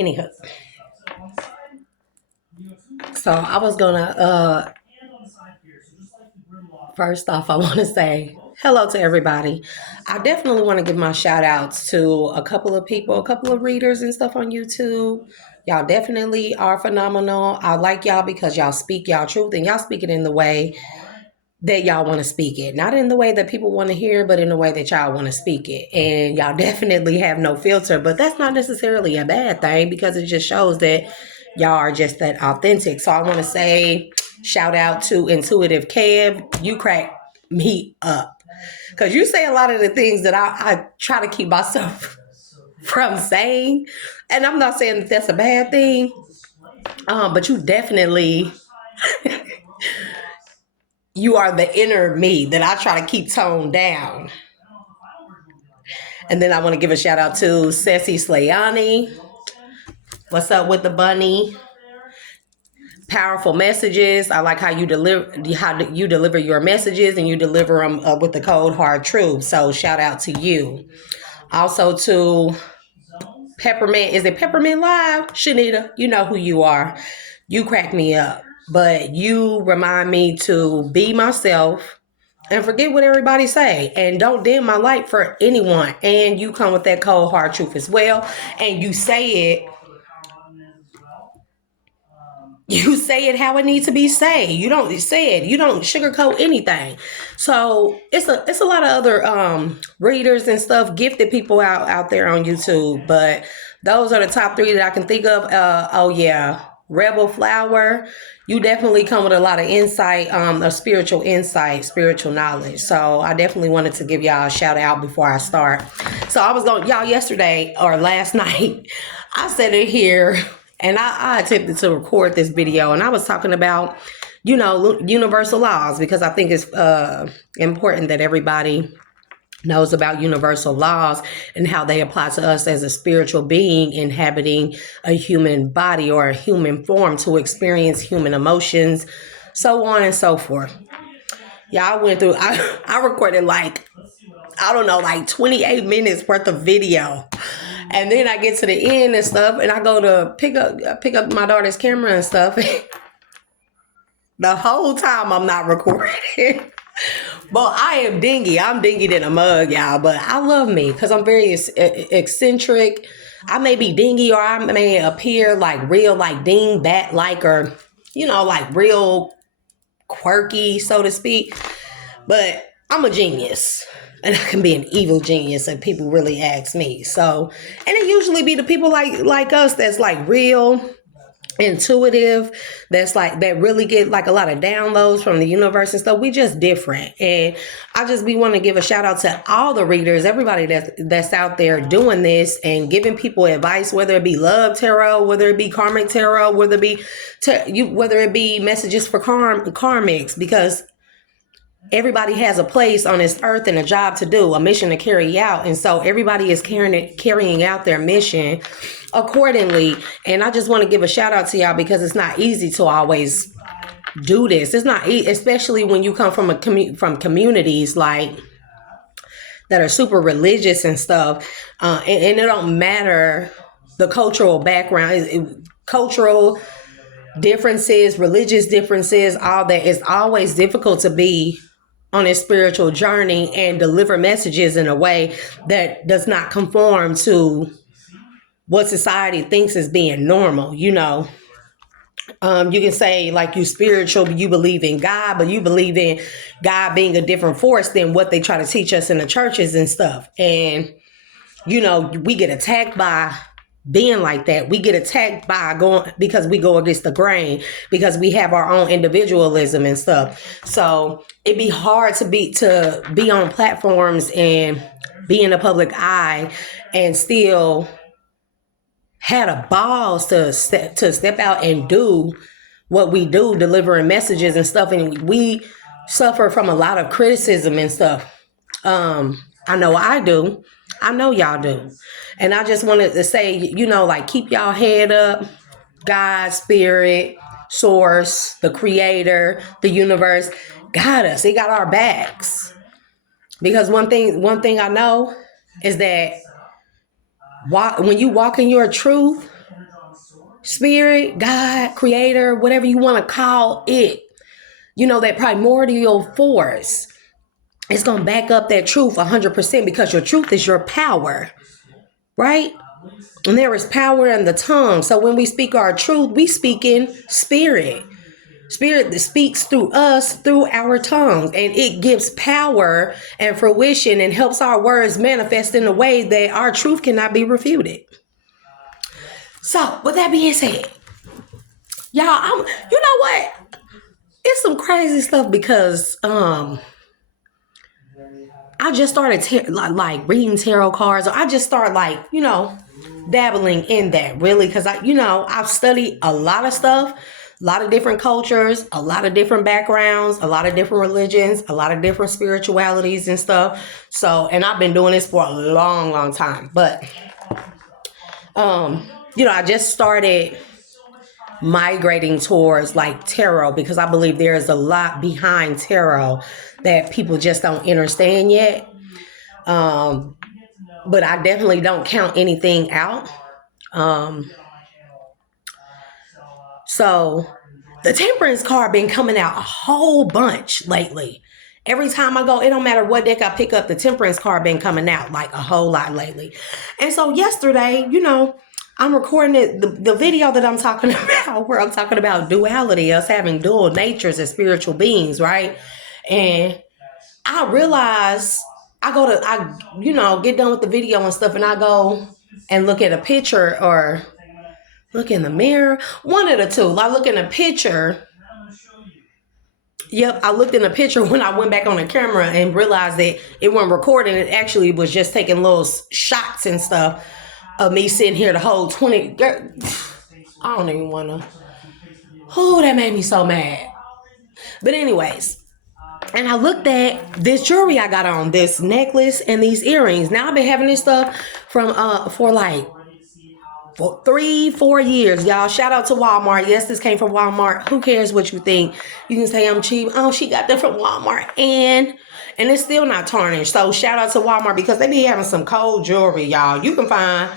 Anywho, so I was gonna first off, I want to say hello to everybody. I definitely want to give my shout outs to a couple of people, a couple of readers and stuff on YouTube. Y'all definitely are phenomenal. I like y'all because y'all speak y'all truth and y'all speak it in the way that y'all want to speak it. Not in the way that people want to hear, but in the way that y'all want to speak it. And y'all definitely have no filter, but that's not necessarily a bad thing because it just shows that y'all are just that authentic. So I want to say shout out to Intuitive Cab. You crack me up. Because you say a lot of the things that I try to keep myself from saying. And I'm not saying that that's a bad thing, but you definitely you are the inner me that I try to keep toned down. And then I want to give a shout out to Ceci Slayani. What's up with the bunny? Powerful messages. I like how you deliver your messages and you deliver them with the cold hard truth. So shout out to you. Also to Peppermint. Is it Peppermint Live? Shanita, you know who you are. You crack me up. But you remind me to be myself and forget what everybody say and don't dim my light for anyone. And you come with that cold hard truth as well. And you say it how it needs to be said. You don't say it. You don't sugarcoat anything. So it's a lot of other readers and stuff, gifted people out there on YouTube. But those are the top three that I can think of. Oh yeah, Rebel Flower. You definitely come with a lot of insight, a spiritual insight, spiritual knowledge. So I definitely wanted to give y'all a shout out before I start. So I was y'all yesterday or last night, I said it here. And I attempted to record this video and I was talking about, universal laws because I think it's important that everybody knows about universal laws and how they apply to us as a spiritual being inhabiting a human body or a human form to experience human emotions, so on and so forth. Yeah, I recorded like 28 minutes worth of video. And then I get to the end and stuff, and I go to pick up my daughter's camera and stuff. The whole time I'm not recording. But I am dingy. I'm dingy than a mug, y'all. But I love me because I'm very eccentric. I may be dingy or I may appear like real, like dingbat like, or, like real quirky, so to speak. But I'm a genius. And I can be an evil genius if people really ask me. So, and it usually be the people like us that's like real intuitive, that really get like a lot of downloads from the universe and stuff. We just different. And I just want to give a shout out to all the readers, everybody that's out there doing this and giving people advice, whether it be love tarot, whether it be karmic tarot, whether it be messages for karmics, because everybody has a place on this earth and a job to do, a mission to carry out. And so everybody is carrying out their mission accordingly. And I just want to give a shout out to y'all because it's not easy to always do this. It's not, especially when you come from from communities like that are super religious and stuff. And it don't matter the cultural background, cultural differences, religious differences, all that. It's always difficult to be on a spiritual journey and deliver messages in a way that does not conform to what society thinks is being normal. You can say like you spiritual, you believe in God, but you believe in God being a different force than what they try to teach us in the churches and stuff. And, we get attacked by being like that. We get attacked because we go against the grain, because we have our own individualism and stuff. So it'd be hard to be on platforms and be in the public eye and still had a balls to step out and do what we do, delivering messages and stuff. And we suffer from a lot of criticism and stuff. I know I do. I know y'all do. And I just wanted to say, keep y'all head up. God, spirit, source, the creator, the universe got us. It got our backs. Because one thing I know is that when you walk in your truth, spirit, God, creator, whatever you want to call it, that primordial force, it's going to back up that truth 100% because your truth is your power, right? And there is power in the tongue. So when we speak our truth, we speak in spirit. Spirit that speaks through us, through our tongues, and it gives power and fruition and helps our words manifest in a way that our truth cannot be refuted. So, with that being said, y'all, you know what? It's some crazy stuff because I just started like reading tarot cards, or I just started dabbling in that really because I've studied a lot of stuff, a lot of different cultures, a lot of different backgrounds, a lot of different religions, a lot of different spiritualities and stuff. So, and I've been doing this for a long, long time. But, I just started migrating towards like tarot because I believe there is a lot behind tarot that people just don't understand yet. But I definitely don't count anything out. So the temperance card been coming out a whole bunch lately. Every time I go, it don't matter what deck I pick up, the temperance card been coming out like a whole lot lately. And so yesterday, I'm recording the video that I'm talking about, where I'm talking about duality, us having dual natures as spiritual beings, right? And I realize I get done with the video and stuff, and I go and look at a picture or look in the mirror. One of the two. I look in a picture. Yep, I looked in the picture when I went back on the camera and realized that it wasn't recording. It actually was just taking little shots and stuff of me sitting here the whole 20. Girl, I don't even want to. Oh, that made me so mad. But anyways, and I looked at this jewelry I got on, this necklace and these earrings. Now I've been having this stuff for like 3-4 years, y'all. Shout out to Walmart. Yes, this came from Walmart. Who cares what you think? You can say I'm cheap. Oh, she got that from Walmart, and it's still not tarnished. So shout out to Walmart because they be having some cold jewelry, y'all. You can find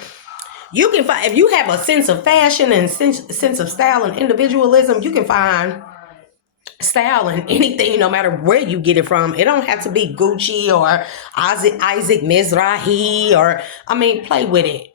if you have a sense of fashion and sense of style and individualism, you can find style in anything, no matter where you get it from. It don't have to be Gucci or Isaac Mizrahi play with it.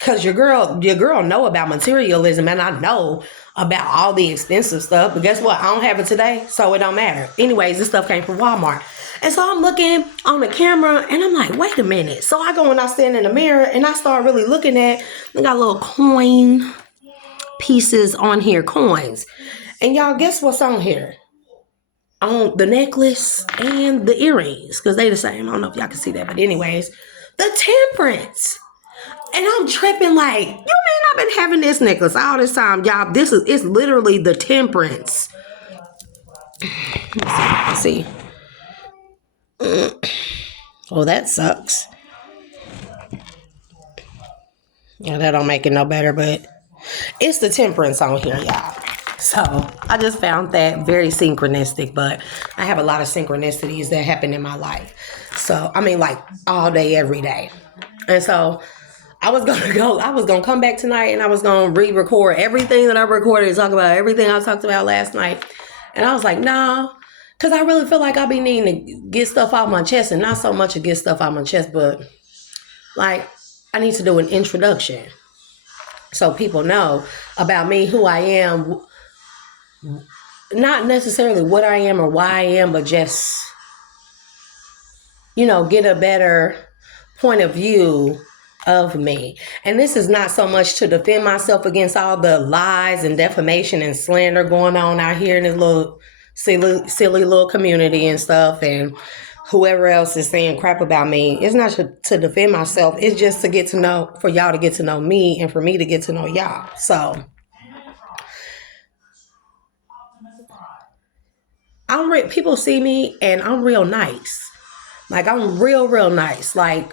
Cause your girl know about materialism, and I know about all the expensive stuff. But guess what? I don't have it today, so it don't matter. Anyways, this stuff came from Walmart, and so I'm looking on the camera, and I'm like, wait a minute. So I go and I stand in the mirror, and I start really looking at. I got little coin pieces on here, coins, and y'all guess what's on here? On the necklace and the earrings, because they the same. I don't know if y'all can see that, but anyways, the temperance. And I'm tripping like, you mean I've been having this necklace all this time, y'all? It's literally the temperance. Let's see. Oh, that sucks. Yeah, that don't make it no better, but it's the temperance on here, y'all. So I just found that very synchronistic, but I have a lot of synchronicities that happen in my life. So, like all day, every day. And so I was gonna come back tonight, and I was gonna re-record everything that I recorded and talk about everything I talked about last night. And I was like, nah, because I really feel like I be needing to get stuff off my chest, and not so much to get stuff off my chest, but like I need to do an introduction so people know about me, who I am, not necessarily what I am or why I am, but just, get a better point of view of me. And this is not so much to defend myself against all the lies and defamation and slander going on out here in this little silly little community and stuff, and whoever else is saying crap about me. It's not to defend myself. It's just for y'all to get to know me, and for me to get to know y'all. So people see me and I'm real nice. Like I'm real nice. Like,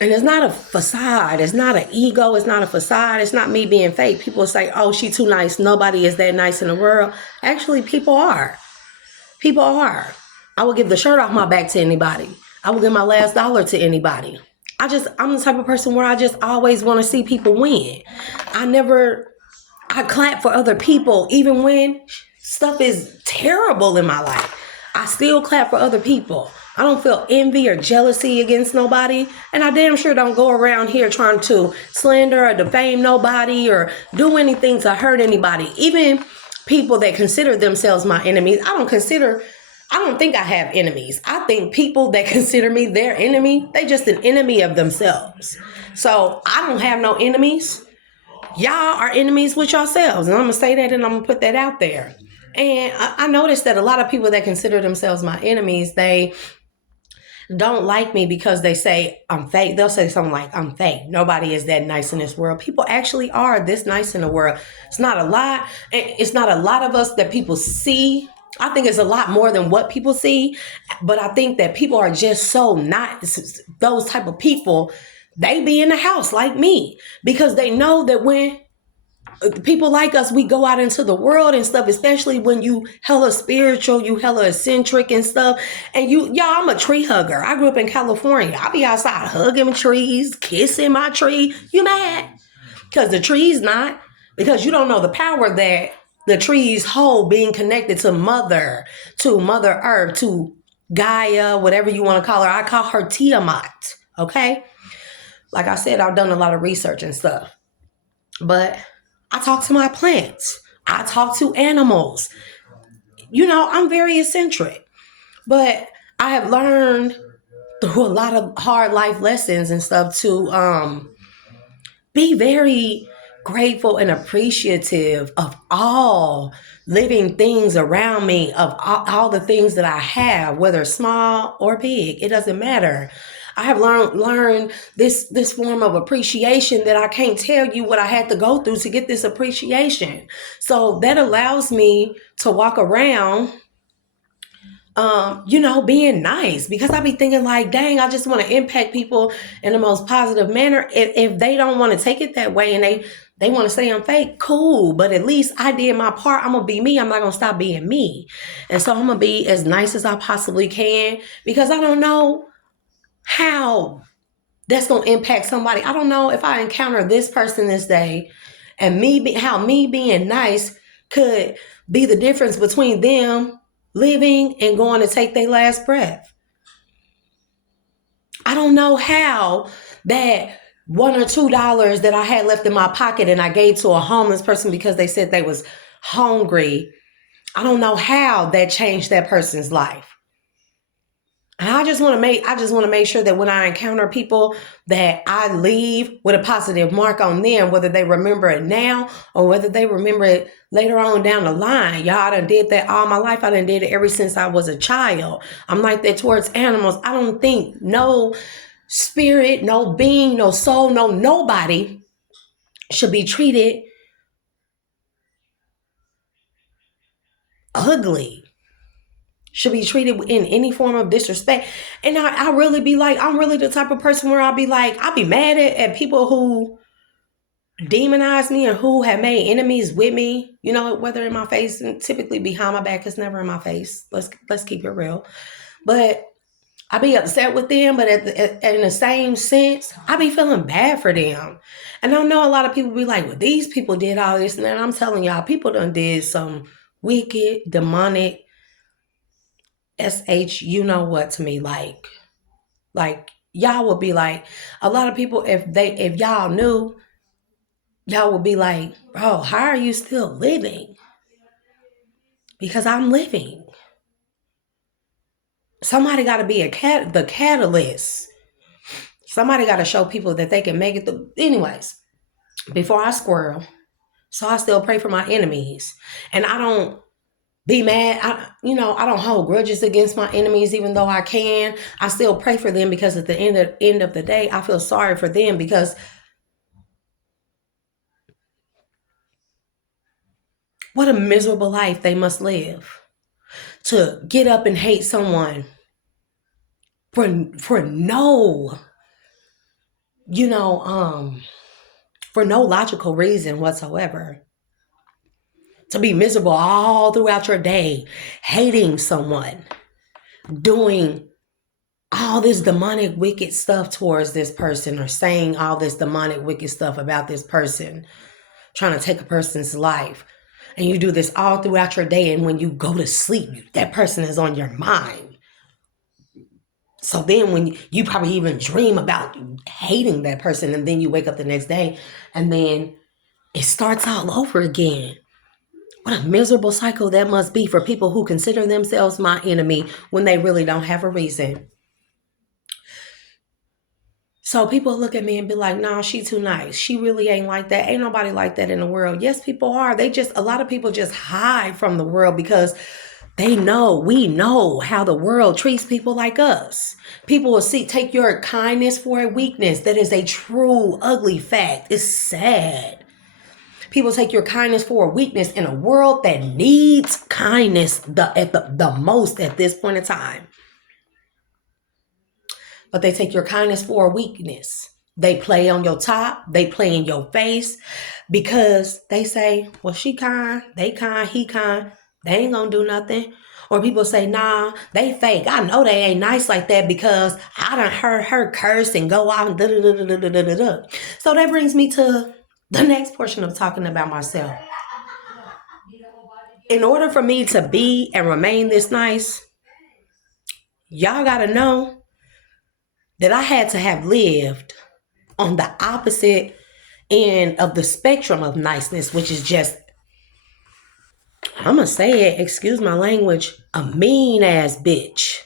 and it's not a facade. It's not an ego. It's not a facade. It's not me being fake. People say, oh, she too nice. Nobody is that nice in the world. Actually, people are. People are. I will give the shirt off my back to anybody. I will give my last dollar to anybody. I'm the type of person where I just always want to see people win. I clap for other people even when stuff is terrible in my life. I still clap for other people. I don't feel envy or jealousy against nobody. And I damn sure don't go around here trying to slander or defame nobody or do anything to hurt anybody. Even people that consider themselves my enemies, I don't think I have enemies. I think people that consider me their enemy, they just an enemy of themselves. So I don't have no enemies. Y'all are enemies with yourselves. And I'm going to say that and I'm going to put that out there. And I noticed that a lot of people that consider themselves my enemies, they don't like me because they say I'm fake. They'll say something like, I'm fake. Nobody is that nice in this world. People actually are this nice in the world. It's not a lot. It's not a lot of us that people see. I think it's a lot more than what people see. But I think that people are just so not those type of people. They be in the house like me because they know that when people like us, we go out into the world and stuff, especially when you hella spiritual, you hella eccentric and stuff. And I'm a tree hugger. I grew up in California. I be outside hugging trees, kissing my tree. You mad? Because the tree's not. Because you don't know the power that the trees hold, being connected to Mother Earth, to Gaia, whatever you want to call her. I call her Tiamat. Okay? Like I said, I've done a lot of research and stuff. But I talk to my plants. I talk to animals. I'm very eccentric. But I have learned through a lot of hard life lessons and stuff to be very grateful and appreciative of all living things around me, of all the things that I have, whether small or big. It doesn't matter. I have learned this form of appreciation that I can't tell you what I had to go through to get this appreciation. So that allows me to walk around, being nice, because I be thinking like, dang, I just want to impact people in the most positive manner. If they don't want to take it that way and they want to say I'm fake, cool. But at least I did my part. I'm going to be me. I'm not going to stop being me. And so I'm going to be as nice as I possibly can, because I don't know how that's going to impact somebody. I don't know if I encounter this person this day and how me being nice could be the difference between them living and going to take their last breath. I don't know how that $1 or $2 that I had left in my pocket and I gave to a homeless person because they said they was hungry. I don't know how that changed that person's life. And I just want to make sure that when I encounter people, that I leave with a positive mark on them, whether they remember it now or whether they remember it later on down the line. Y'all, I done did that all my life. I done did it ever since I was a child. I'm like that towards animals. I don't think no spirit, no being, no soul, no nobody should be treated ugly. Should be treated in any form of disrespect. And I really be like, I'm really the type of person where I'll be mad at people who demonize me and who have made enemies with me, whether in my face, and typically behind my back. It's never in my face. Let's keep it real. But I be upset with them, but in the same sense, I be feeling bad for them. And I know a lot of people be like, well, these people did all this and that. I'm telling y'all, people done did some wicked, demonic, you know what to me, like y'all would be like, a lot of people, if y'all knew, y'all would be like, bro, how are you still living? Because I'm living. Somebody got to be the catalyst. Somebody got to show people that they can make it through. Anyways, before I squirrel, so I still pray for my enemies, and I don't be mad. I don't hold grudges against my enemies, even though I can. I still pray for them, because at the end of the day, I feel sorry for them, because what a miserable life they must live to get up and hate someone for no, for no logical reason whatsoever. To be miserable all throughout your day, hating someone, doing all this demonic wicked stuff towards this person, or saying all this demonic wicked stuff about this person, trying to take a person's life. And you do this all throughout your day, and when you go to sleep, that person is on your mind. So then when you probably even dream about hating that person, and then you wake up the next day and then it starts all over again. What a miserable cycle that must be for people who consider themselves my enemy when they really don't have a reason. So people look at me and be like, nah, she too nice. She really ain't like that. Ain't nobody like that in the world. Yes, people are. A lot of people just hide from the world because we know how the world treats people like us. People will take your kindness for a weakness. That is a true, ugly fact. It's sad. People take your kindness for a weakness in a world that needs kindness the most at this point in time. But they take your kindness for a weakness. They play on your top. They play in your face because they say, well, she kind, they kind, he kind. They ain't gonna do nothing. Or people say, nah, they fake. I know they ain't nice like that because I done heard her curse and go out and da-da-da-da-da-da-da-da. So that brings me to the next portion of talking about myself. In order for me to be and remain this nice, y'all gotta know that I had to have lived on the opposite end of the spectrum of niceness, which is just, I'm gonna say it, excuse my language, a mean ass bitch.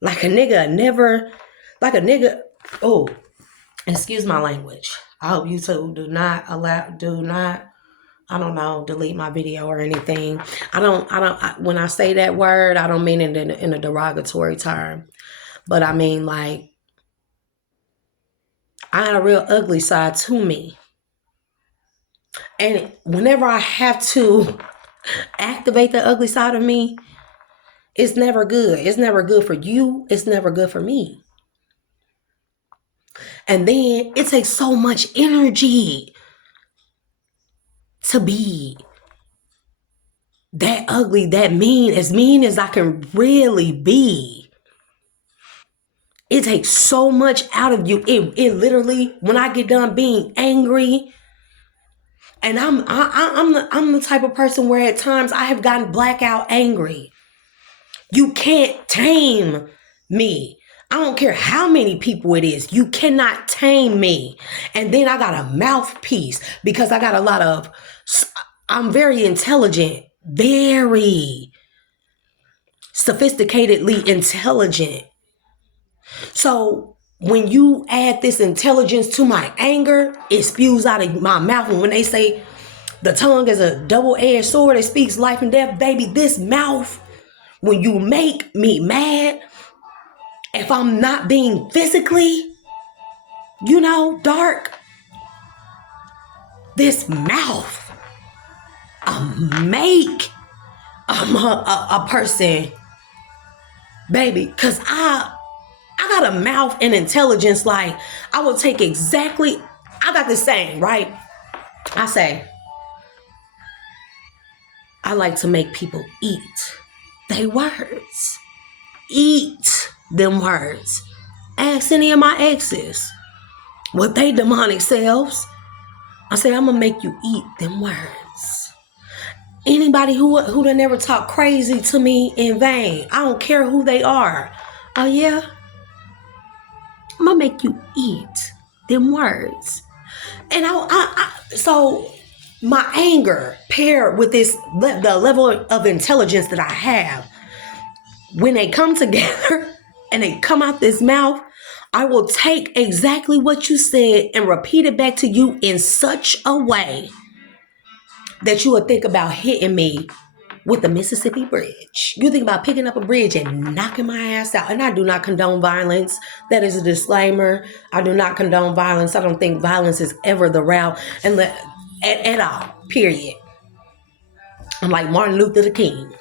Like a nigga, oh, excuse my language. I hope you two do not, I don't know, delete my video or anything. When I say that word, I don't mean it in a derogatory term. But I mean, like, I had a real ugly side to me. And whenever I have to activate the ugly side of me, it's never good. It's never good for you. It's never good for me. And then it takes so much energy to be that ugly, that mean as I can really be. It takes so much out of you. It literally, when I get done being angry, and I'm the type of person where at times I have gotten blackout angry. You can't tame me. I don't care how many people it is. You cannot tame me. And then I got a mouthpiece because I'm very intelligent, very sophisticatedly intelligent. So when you add this intelligence to my anger, it spews out of my mouth. And when they say the tongue is a double-edged sword, it speaks life and death, baby, this mouth, when you make me mad, if I'm not being physically, dark, this mouth, make a person, baby, because I got a mouth and intelligence. Like, I will take I got this saying, right? I say, I like to make people eat they words. Eat them words. Ask any of my exes what they demonic selves. I say, I'm gonna make you eat them words. Anybody who done never talk crazy to me in vain, I don't care who they are. Oh yeah? I'm gonna make you eat them words. And so my anger paired with the level of intelligence that I have, when they come together and they come out this mouth, I will take exactly what you said and repeat it back to you in such a way that you would think about hitting me with the Mississippi Bridge. You think about picking up a bridge and knocking my ass out. And I do not condone violence. That is a disclaimer. I do not condone violence. I don't think violence is ever the route at all, period. I'm like Martin Luther the King.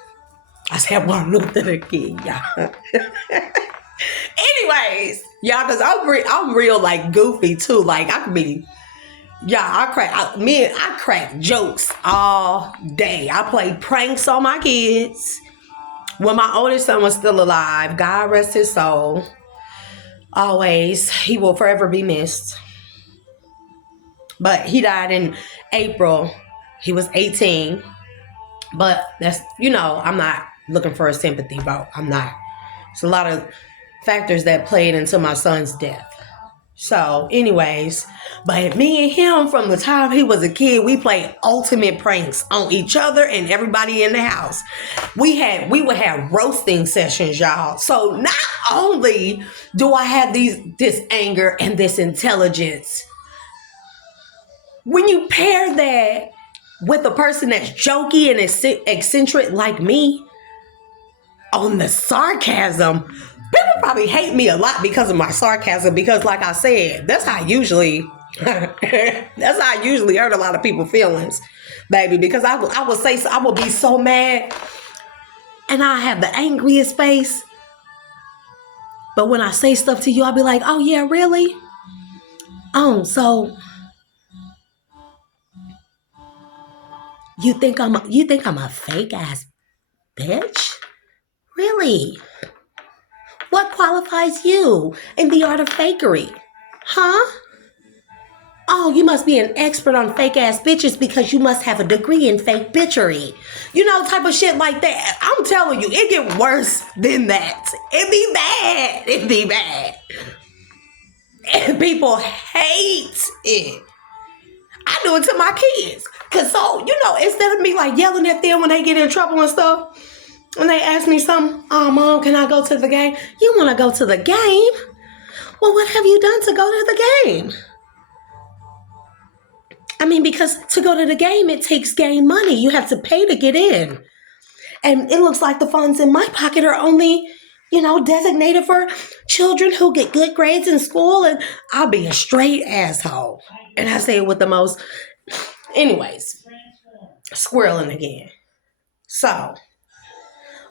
I said Martin Luther the King, y'all. Anyways, y'all, because I'm real like goofy too. Like, I could be, I crack jokes all day. I play pranks on my kids. When my oldest son was still alive, God rest his soul, Always. He will forever be missed. But he died in April. He was 18. But that's, I'm not looking for a sympathy vote. I'm not. It's a lot of factors that played into my son's death. So, anyways, but me and him, from the time he was a kid, we played ultimate pranks on each other and everybody in the house. We would have roasting sessions, y'all. So not only do I have this anger and this intelligence, when you pair that with a person that's jokey and eccentric like me, on the sarcasm, people probably hate me a lot because of my sarcasm, because like I said, that's how I usually hurt a lot of people's feelings, baby, because I will say, I will be so mad and I have the angriest face, but when I say stuff to you, I'll be like, oh yeah, really? So you think I'm a fake ass bitch? Really? What qualifies you in the art of fakery? Huh? Oh, you must be an expert on fake ass bitches because you must have a degree in fake bitchery. Type of shit like that. I'm telling you, it get worse than that. It be bad. It be bad. And people hate it. I do it to my kids. Cause instead of me like yelling at them when they get in trouble and stuff, when they ask me something, oh mom, can I go to the game? You want to go to the game? Well, what have you done to go to the game? I mean, because to go to the game, it takes game money. You have to pay to get in. And it looks like the funds in my pocket are only, designated for children who get good grades in school. And I'll be a straight asshole. And I say it with the most. Anyways, squirreling again. So,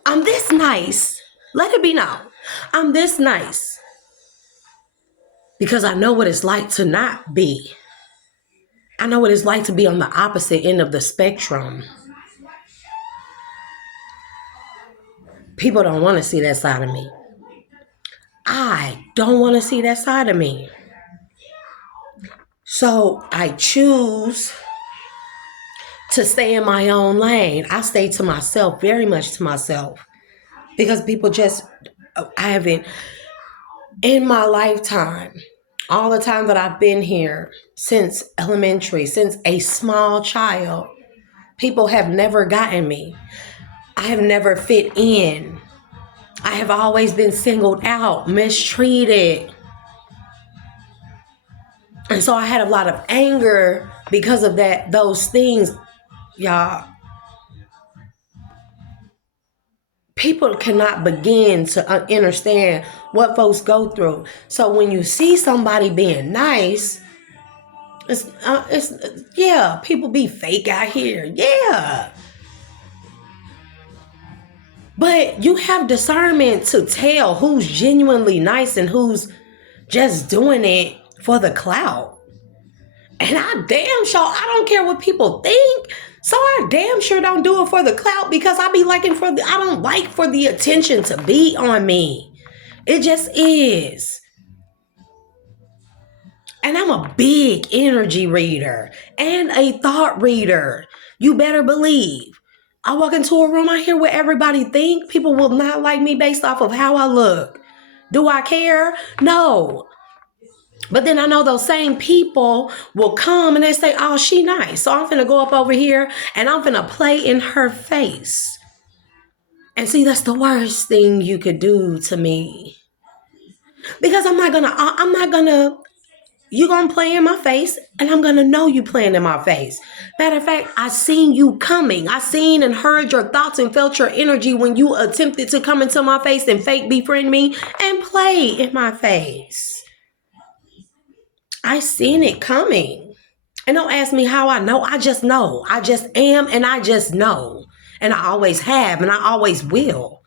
I'm this nice. Let it be known. I'm this nice because I know what it's like to not be. I know what it's like to be on the opposite end of the spectrum. People don't want to see that side of me. I don't want to see that side of me. So I choose to stay in my own lane. I stay to myself, very much to myself. Because people I haven't, in my lifetime, all the time that I've been here, since elementary, since a small child, people have never gotten me. I have never fit in. I have always been singled out, mistreated. And so I had a lot of anger because of those things, y'all. People cannot begin to understand what folks go through. So when you see somebody being nice, yeah, people be fake out here. Yeah. But you have discernment to tell who's genuinely nice and who's just doing it for the clout. And I don't care what people think. So I damn sure don't do it for the clout, because I don't like for the attention to be on me. It just is. And I'm a big energy reader and a thought reader. You better believe. I walk into a room, I hear what everybody think. People will not like me based off of how I look. Do I care? No. But then I know those same people will come and they say, oh, she nice. So I'm finna go up over here and I'm finna play in her face. And see, that's the worst thing you could do to me. Because you're going to play in my face and I'm going to know you playing in my face. Matter of fact, I seen you coming. I seen and heard your thoughts and felt your energy when you attempted to come into my face and fake befriend me and play in my face. I seen it coming. And don't ask me how I know. I just know. I just am and I just know. And I always have and I always will.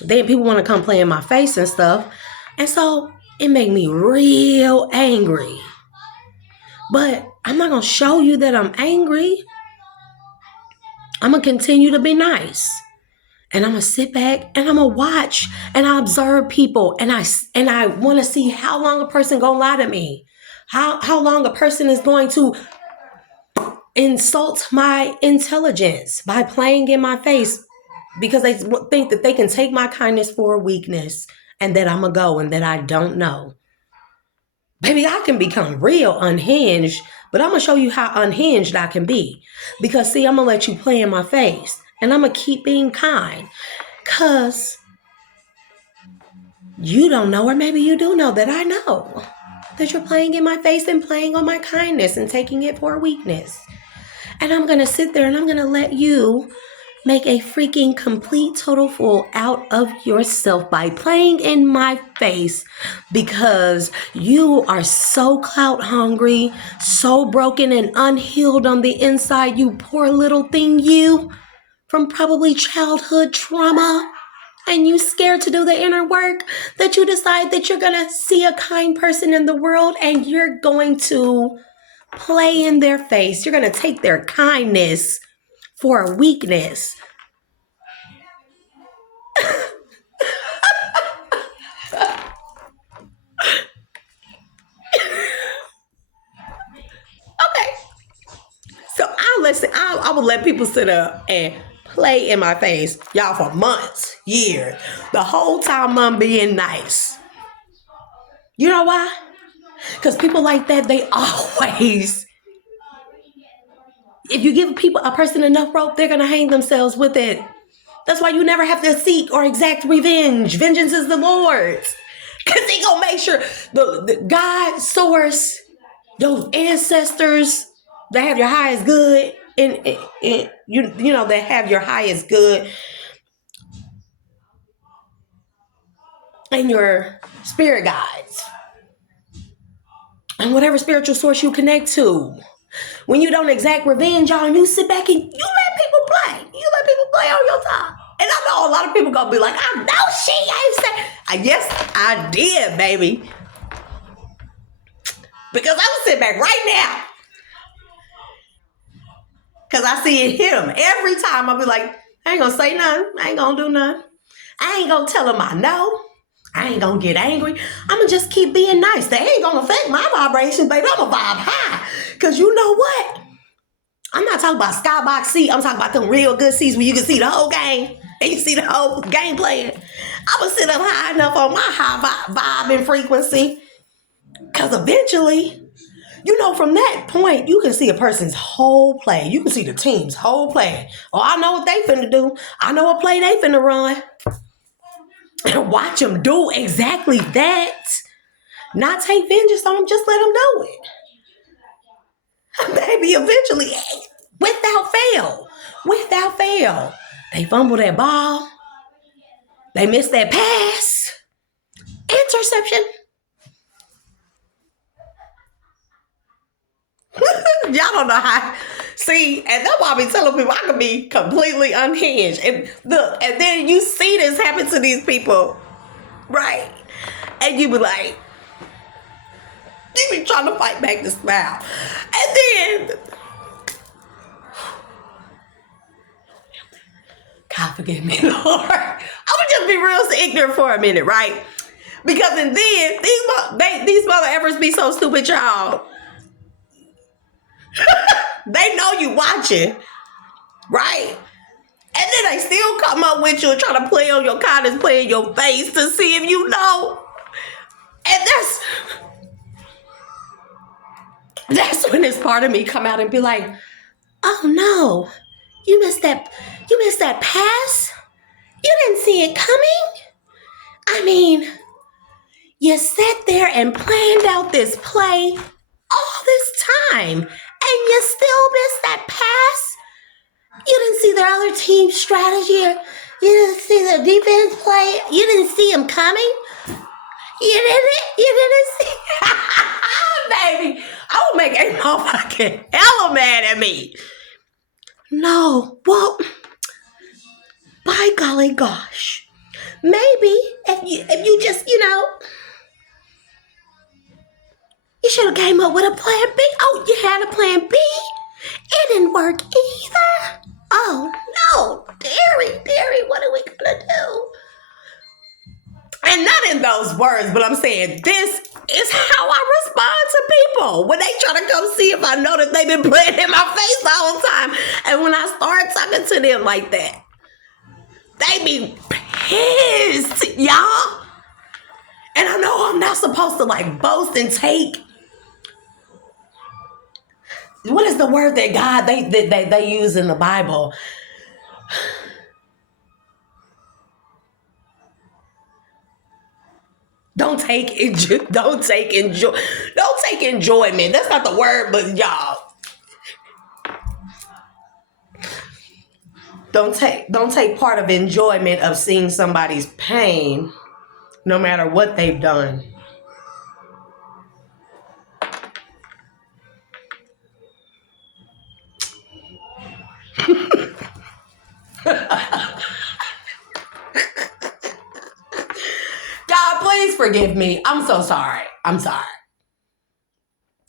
Then people want to come play in my face and stuff. And so it made me real angry. But I'm not going to show you that I'm angry. I'm going to continue to be nice. And I'm gonna sit back and I'm gonna watch and I observe people and I want to see how long a person gonna lie to me, how long a person is going to insult my intelligence by playing in my face because they think that they can take my kindness for a weakness and that I'm gonna go and that I don't know. Baby, I can become real unhinged, but I'm gonna show you how unhinged I can be. Because see, I'm gonna let you play in my face and I'm gonna keep being kind. Cause you don't know, or maybe you do know that I know that you're playing in my face and playing on my kindness and taking it for a weakness. And I'm gonna sit there and I'm gonna let you make a freaking complete total fool out of yourself by playing in my face because you are so clout hungry, so broken and unhealed on the inside, you poor little thing, you, from probably childhood trauma. And you scared to do the inner work that you decide that you're gonna see a kind person in the world and you're going to play in their face. You're gonna take their kindness for a weakness. Okay. So I would let people sit up and play in my face, y'all, for months, years. The whole time I'm being nice. You know why? Because people like that, they always, if you give a person enough rope, they're gonna hang themselves with it. That's why you never have to seek or exact revenge. Vengeance is the Lord's. Because he gonna make sure the God source, those ancestors that have your highest good, and you know that have your highest good and your spirit guides. And whatever spiritual source you connect to. When you don't exact revenge on, you sit back and you let people play. You let people play on your time. And I know a lot of people gonna be like, I know she ain't saying. Yes, I did, baby. Because I'm gonna sit back right now. Because I see it hit him. Every time I'll be like, I ain't gonna say nothing. I ain't gonna do nothing. I ain't gonna tell him I know. I ain't gonna get angry. I'm gonna just keep being nice. They ain't gonna affect my vibration, baby. I'm gonna vibe high. Because you know what? I'm not talking about skybox seat. I'm talking about them real good seats where you can see the whole game and you see the whole game playing. I'm gonna sit up high enough on my high vibe and frequency. Because eventually, you know, from that point, you can see a person's whole play. You can see the team's whole play. Oh, I know what they finna do. I know what play they finna run. And watch them do exactly that. Not take vengeance on them, just let them do it. Baby, eventually, without fail, they fumble that ball. They miss that pass. Interception. Y'all don't know how. See, and that's why I be telling people I can be completely unhinged. And look, and then you see this happen to these people, right? And you be like, you be trying to fight back the smile. And then, God forgive me, Lord. I'm gonna just be real ignorant for a minute, right? Because and then these mother effers be so stupid, y'all. They know you watching, right? And then they still come up with you and try to play on your kindness, play in your face to see if you know. And that's when this part of me come out and be like, oh no, you missed that pass? You didn't see it coming? I mean, you sat there and planned out this play all this time and you still missed that pass? You didn't see the other team's strategy. You didn't see the defense play. You didn't see them coming. You didn't see. Baby, I will make a motherfucking hella mad at me. No, well, by golly gosh. Maybe if you just, you should have came up with a plan B. Oh, you had a plan B? It didn't work either? Oh, no. Derry, what are we gonna do? And not in those words, but I'm saying this is how I respond to people when they try to come see if I know that they've been playing in my face all the time. And when I start talking to them like that, they be pissed, y'all. And I know I'm not supposed to like boast and take. What is the word that God they use in the Bible? Don't take enjoyment. That's not the word, but y'all. Don't take part of enjoyment of seeing somebody's pain, no matter what they've done. God, please forgive me. I'm so sorry. I'm sorry.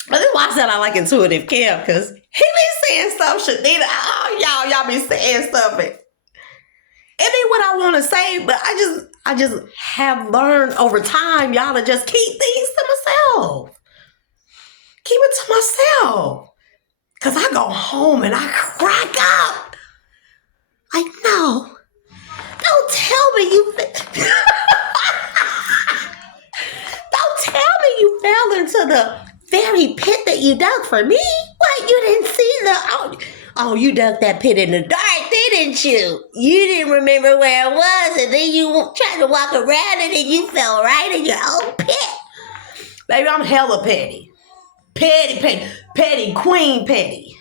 But that's why I said I like intuitive care, because he be saying stuff, Shadita. Oh, y'all be saying stuff. It ain't what I want to say, but I just have learned over time, y'all, to just keep things to myself. Keep it to myself. Because I go home and I crack up. Like, no. Don't tell me you... Don't tell me you fell into the very pit that you dug for me. What? You didn't see the... Oh, you dug that pit in the dark, didn't you? You didn't remember where it was, and then you tried to walk around it, and you fell right in your own pit. Baby, I'm hella petty. Petty, queen petty.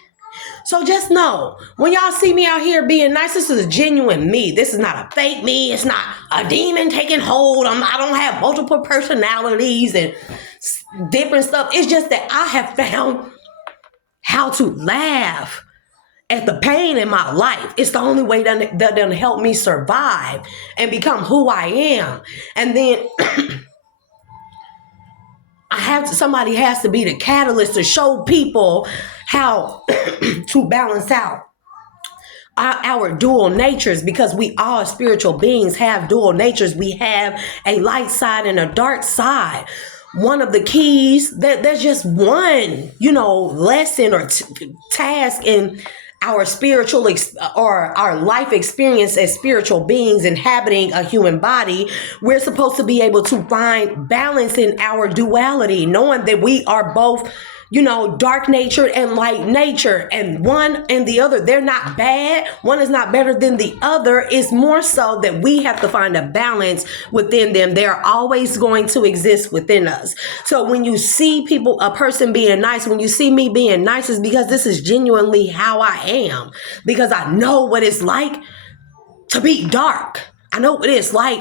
So just know, when y'all see me out here being nice, this is a genuine me. This is not a fake me. It's not a demon taking hold. I don't have multiple personalities and different stuff. It's just that I have found how to laugh at the pain in my life. It's the only way that'll help me survive and become who I am. And then somebody has to be the catalyst to show people how to balance out our dual natures, because we all spiritual beings have dual natures. We have a light side and a dark side. One of the keys, there's just one, lesson or task in our spiritual or our life experience as spiritual beings inhabiting a human body. We're supposed to be able to find balance in our duality, knowing that we are both, dark natured and light nature, and one and the other, they're not bad. One is not better than the other. It's more so that we have to find a balance within them. They're always going to exist within us. So when you see a person being nice, when you see me being nice, is because this is genuinely how I am, because I know what it's like to be dark. I know what it's like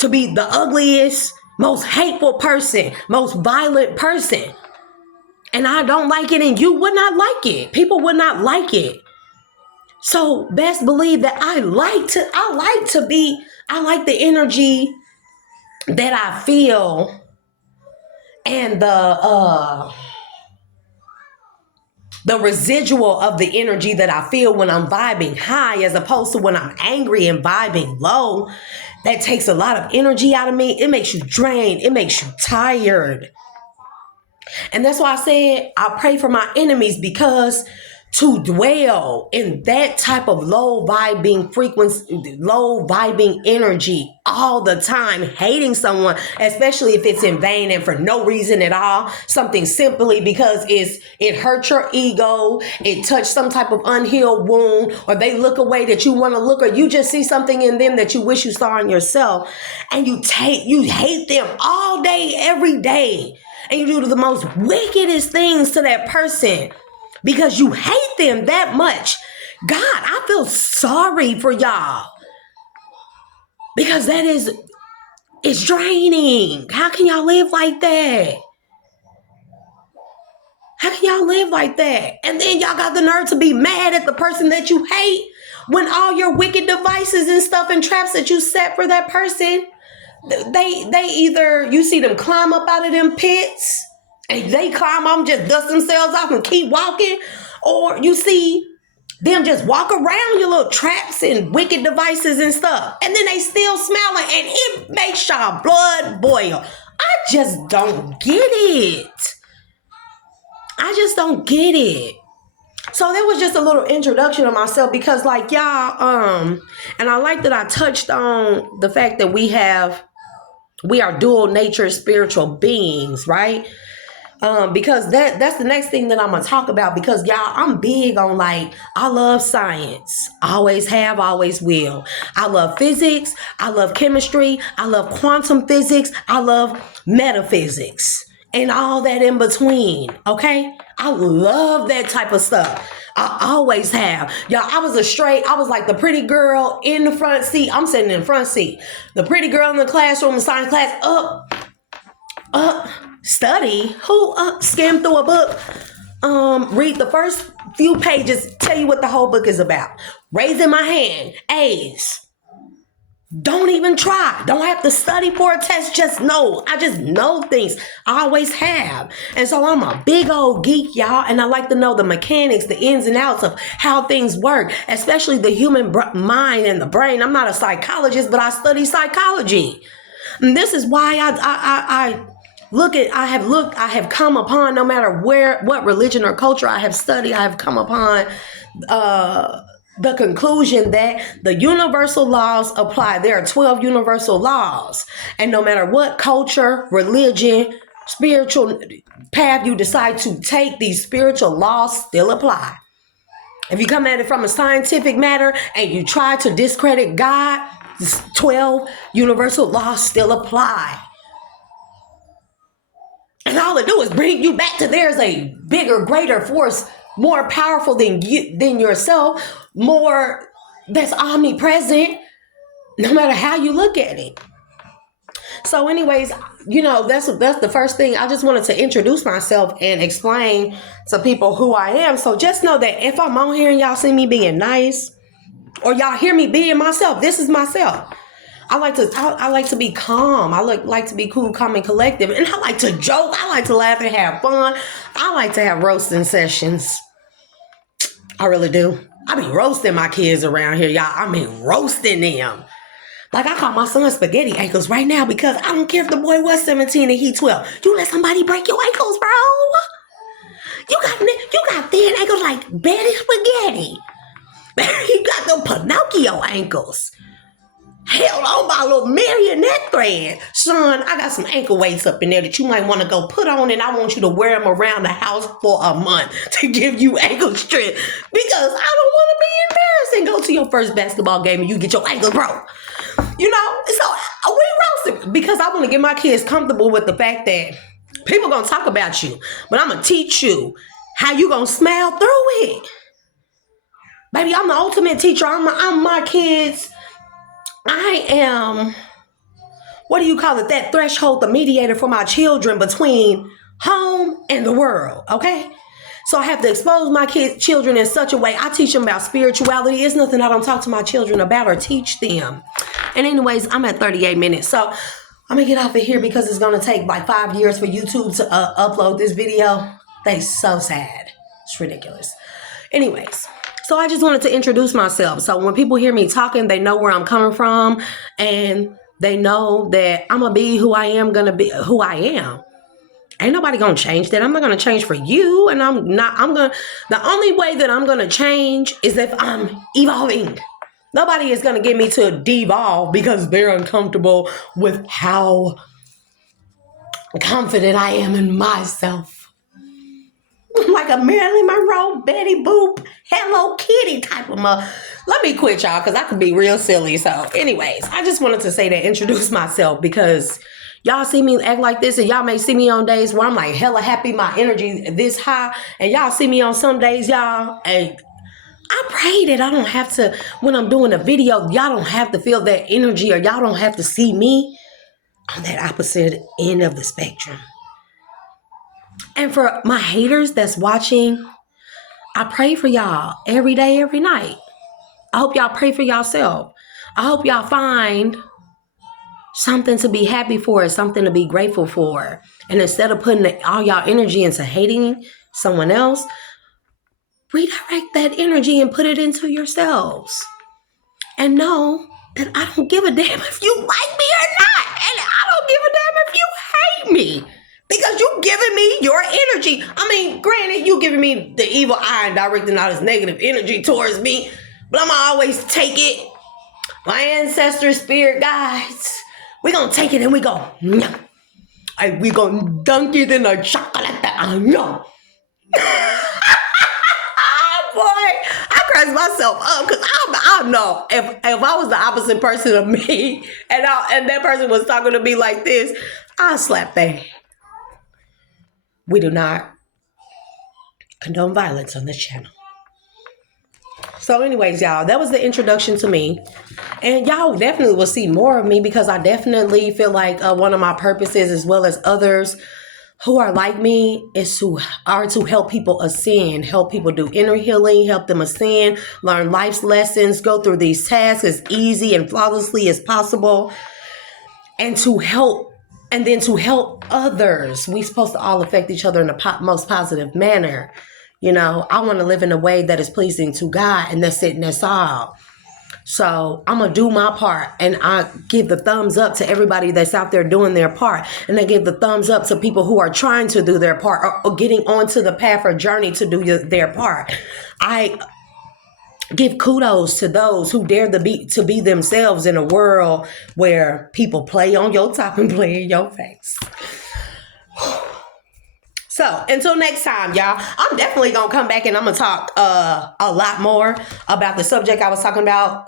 to be the ugliest, most hateful person, most violent person. And I don't like it, and you would not like it. People would not like it. So best believe that I like the energy that I feel, and the residual of the energy that I feel when I'm vibing high, as opposed to when I'm angry and vibing low. That takes a lot of energy out of me. It makes you drained. It makes you tired. And that's why I said I pray for my enemies, because to dwell in that type of low vibing frequency, low vibing energy all the time, hating someone, especially if it's in vain and for no reason at all, something simply because it hurt your ego, it touched some type of unhealed wound, or they look away that you want to look, or you just see something in them that you wish you saw in yourself, and you hate them all day, every day. And you do the most wickedest things to that person because you hate them that much. God, I feel sorry for y'all, because it's draining. How can y'all live like that? How can y'all live like that? And then y'all got the nerve to be mad at the person that you hate, when all your wicked devices and stuff and traps that you set for that person, they either, you see them climb up out of them pits and they climb up, just dust themselves off and keep walking, or you see them just walk around your little traps and wicked devices and stuff. And then they still smiling and it makes y'all blood boil. I just don't get it. I just don't get it. So that was just a little introduction of myself because like y'all, and I like that I touched on the fact that we are dual nature spiritual beings, right? Because that's the next thing that I'm gonna talk about because y'all, I'm big on like, I love science. Always have, always will. I love physics. I love chemistry. I love quantum physics. I love metaphysics and all that in between. Okay. I love that type of stuff. I always have. Y'all, I was like the pretty girl in the front seat. I'm sitting in the front seat. The pretty girl in the classroom, the science class, up. Study? Who skim through a book? Read the first few pages, tell you what the whole book is about. Raising my hand, A's. Don't even try. Don't have to study for a test. Just know. I just know things. I always have. And so I'm a big old geek, y'all. And I like to know the mechanics, the ins and outs of how things work, especially the human mind and the brain. I'm not a psychologist, but I study psychology. And this is why I have come upon, no matter what religion or culture I have studied, I have come upon the conclusion that the universal laws apply. There are 12 universal laws. And no matter what culture, religion, spiritual path you decide to take, these spiritual laws still apply. If you come at it from a scientific matter and you try to discredit God, 12 universal laws still apply. And all it do is bring you back to there's a bigger, greater force, more powerful than yourself, more that's omnipresent, no matter how you look at it. So anyways, that's the first thing. I just wanted to introduce myself and explain to people who I am. So just know that if I'm on here and y'all see me being nice, or y'all hear me being myself, this is myself. I like to be calm. I like to be cool, calm, and collective. And I like to joke. I like to laugh and have fun. I like to have roasting sessions. I really do. I be roasting my kids around here, y'all. I mean, roasting them. Like I call my son spaghetti ankles right now because I don't care if the boy was 17 and he 12. You let somebody break your ankles, bro. You got thin ankles like Betty Spaghetti. You got them Pinocchio ankles. Held on by a little marionette thread. Son, I got some ankle weights up in there that you might want to go put on, and I want you to wear them around the house for a month to give you ankle strength because I don't want to be embarrassed and go to your first basketball game and you get your ankles broke. So we roasted because I want to get my kids comfortable with the fact that people going to talk about you, but I'm going to teach you how you going to smile through it. Baby, I'm the ultimate teacher. I'm my kids. I am, what do you call it? That threshold, the mediator for my children between home and the world. Okay. So I have to expose my children in such a way. I teach them about spirituality. It's nothing I don't talk to my children about or teach them. And anyways, I'm at 38 minutes. So I'm going to get off of here because it's going to take like 5 years for YouTube to upload this video. They so sad. It's ridiculous. Anyways. So I just wanted to introduce myself. So when people hear me talking, they know where I'm coming from and they know that I'm going to be who I am, going to be who I am. Ain't nobody going to change that. I'm not going to change for you. And the only way that I'm going to change is if I'm evolving. Nobody is going to get me to devolve because they're uncomfortable with how confident I am in myself. Like a Marilyn Monroe, Betty Boop, Hello Kitty type of Let me quit, y'all, because I could be real silly. So anyways, I just wanted to say that, introduce myself, because y'all see me act like this and y'all may see me on days where I'm like hella happy, my energy this high, and y'all see me on some days, y'all, and I pray that I don't have to, when I'm doing a video, y'all don't have to feel that energy or y'all don't have to see me on that opposite end of the spectrum. And for my haters that's watching, I pray for y'all every day, every night. I hope y'all pray for yourself. I hope y'all find something to be happy for, something to be grateful for. And instead of putting all y'all energy into hating someone else, redirect that energy and put it into yourselves. And know that I don't give a damn if you like me or not. And I don't give a damn if you hate me. Because you giving me your energy. I mean, granted, you giving me the evil eye and directing all this negative energy towards me. But I'm going to always take it. My ancestors, spirit guides, we're going to take it and we go, no. And we're going to dunk it in a chocolate. No. Boy, I cracked myself up because I know if I was the opposite person of me and that person was talking to me like this, I'd slap that. We do not condone violence on this channel. So anyways, y'all, that was the introduction to me. And y'all definitely will see more of me because I definitely feel like one of my purposes, as well as others who are like me, is to help people ascend, help people do inner healing, help them ascend, learn life's lessons, go through these tasks as easy and flawlessly as possible, and to help others. We're supposed to all affect each other in the most positive manner. You know, I want to live in a way that is pleasing to God, and that's it, and that's all. So I'm going to do my part, and I give the thumbs up to everybody that's out there doing their part. And I give the thumbs up to people who are trying to do their part or getting onto the path or journey to do their part. I give kudos to those who dare to be themselves in a world where people play on your top and play in your face. So until next time, y'all, I'm definitely going to come back and I'm going to talk a lot more about the subject I was talking about,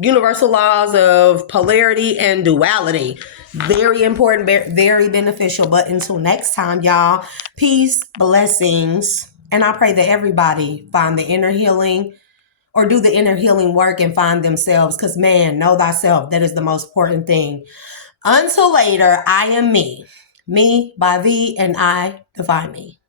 universal laws of polarity and duality. Very important, very beneficial. But until next time, y'all, peace, blessings. And I pray that everybody find the inner healing or do the inner healing work and find themselves. Because, man, know thyself. That is the most important thing. Until later, I am me. Me by thee, and I define me.